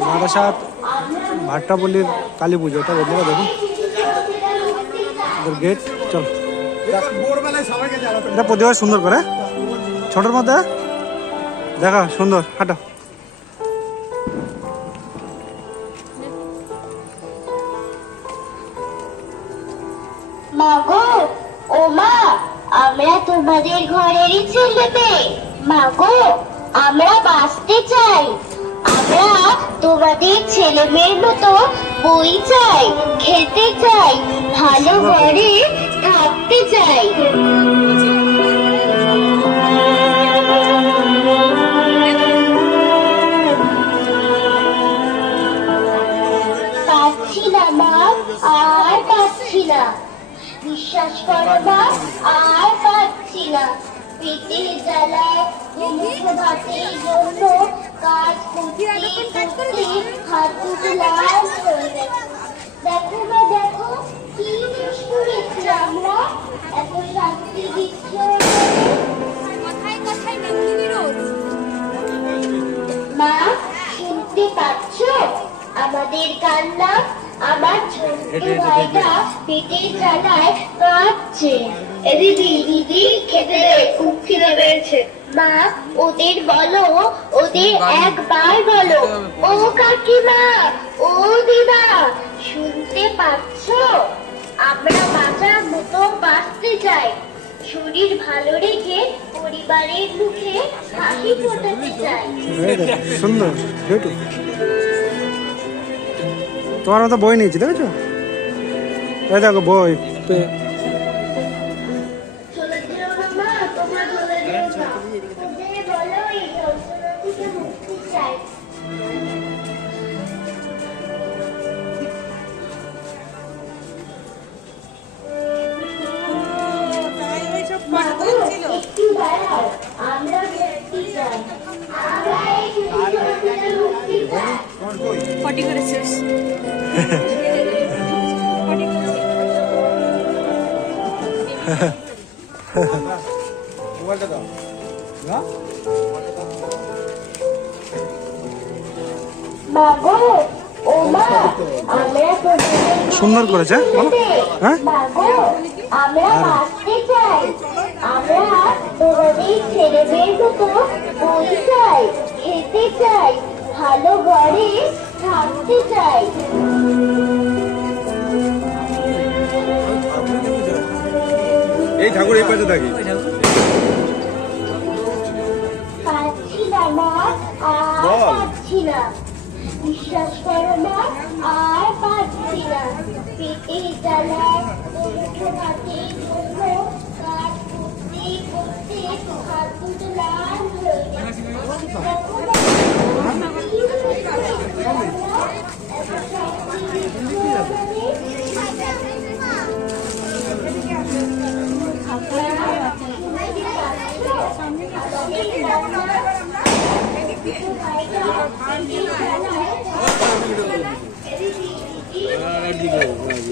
বারাসাত ভাট্টাপল্লির কালী পুজো। এটা বন্ধুরা দেখুন। গেট চল। এটা প্রতিবার সুন্দর করে ছোটোর মধ্যে দেখা, সুন্দর, হাঁটো। তোমাদের ঘরেরই ছেলে মেয়ে। মা গো আমরা বাঁচতে চাই। আমরা তোমাদের ছেলে মেয়ের মতো বই চাই, খেতে চাই, ভালো ঘরে থাকতে চাই। পাচ্ছি না মা, আর পাচ্ছি না। বিশ্বাস করো মা, আর পাচ্ছি না। পেটের জ্বালায় ভাতের জন্য কাজ করতে লাল দেখো দেখো কি দোষ করেছি আমরা? এত শাস্তি দিচ্ছ কথায় কথায় নাকি বিরোধ? মা শুনতে পাচ্ছ? আমাদের কান্না আমার ছোট্ট ভাইটা পেটের জ্বালায় কাঁদছে। এ দিদি দিদি খেতে খুব খিদে পেয়েছে। মা ওদের বলো ওদের একবার বলো। ও কাকিমা ও দিদা শুনতে পাচ্ছ? আমরা বাঁচার মতো বাঁচতে চাই। শরীর ভালো রেখে পরিবারের মুখে হাসি ফোটাতে চাই। সুন্দর তোমার মতো বই নিয়েছি দেখেছ? এই দেখো বই। পটি করেছিস। পটি করেছিস। মা গো ও মা আমরা তোমাদের সুন্দর করেছে হ্যাঁ? আমরা বাঁচতে চাই। আমরা তোমাদের ছেলে মেয়ের মতো বই চাই খেতে চাই ভালো ঘরে থাকতে চাই। এই ঠাকুর এই পাশে থাকি। পাচ্ছি না মা আর। পাচ্ছি না। বিশ্বাস করো না আর পাচ্ছি না। পেটে জ্বালায় মুঠো ভাতের জন্য কাজ করতে করতে হাত দুটো লাল হয়ে গেছে। দেখো না,